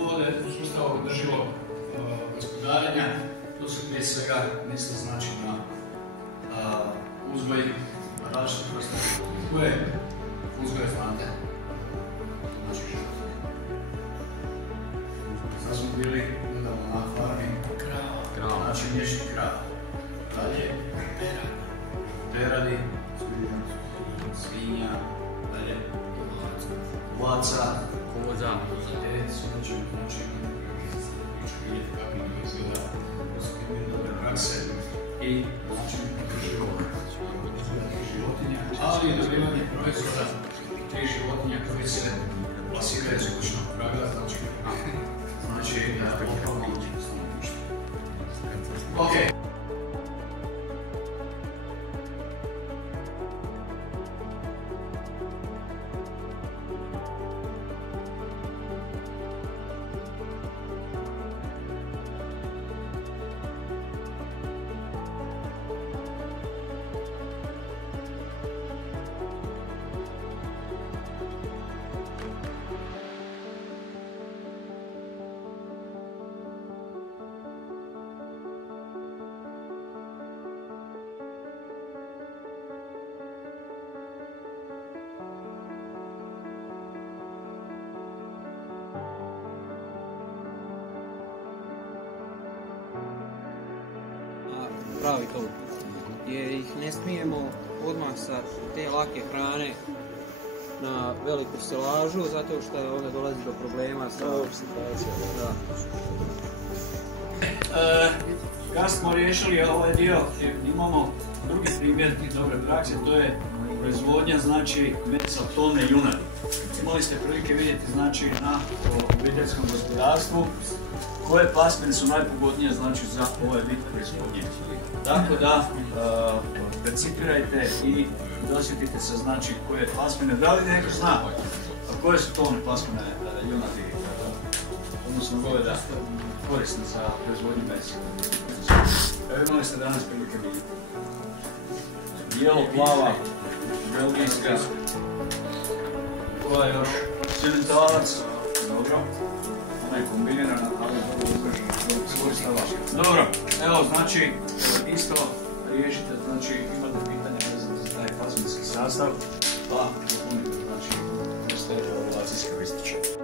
Uvode u sustavu održivog gospodarenja, to se prije svega misli znači na uzgoj različitih vrsta uzgoje znate. Znači životinje. Sad smo bili nedavno na farmi krava, znači mliječnih krava. Dalje peradi, svinja, dalje ovaca, koza, znači vidjeti kako nam izgleda, da su primjeri dobre prakse i način živog životinja, ali i dobivanje proizvoda tih životinja koji se plasiraju iz kućnog praga, znači lokalno stanovništvo. Ok. Pravi to, jer ih ne smijemo odmah sa te lake hrane na veliku silažu, zato što onda dolazi do problema sa ovom situacijom. Kad smo riješili ovaj dio, imamo drugi primjer i dobre prakse, to je proizvodnja znači mesa tovne junadi. Imali ste prilike vidjeti znači na obiteljskom gospodarstvu koje pasmine su najpogodnije znači za ovaj vid proizvodnje. Tako da percipirajte i dosjetite se znači koje pasmine, da li neko zna koje su tovne pasmine junadi, odnosno goveda korisne za proizvodnju mesa. Imali ste danas prilike vidjeti. Bijelo, plava, belgijska, koja je još simentalac, dobro, ona je kombinirana, ali dobro svojstava. Dobro, evo znači, isto riješite, znači imate pitanje vezano za taj pasminski sastav, pa dopunite, znači, kroz te relacijske listiće.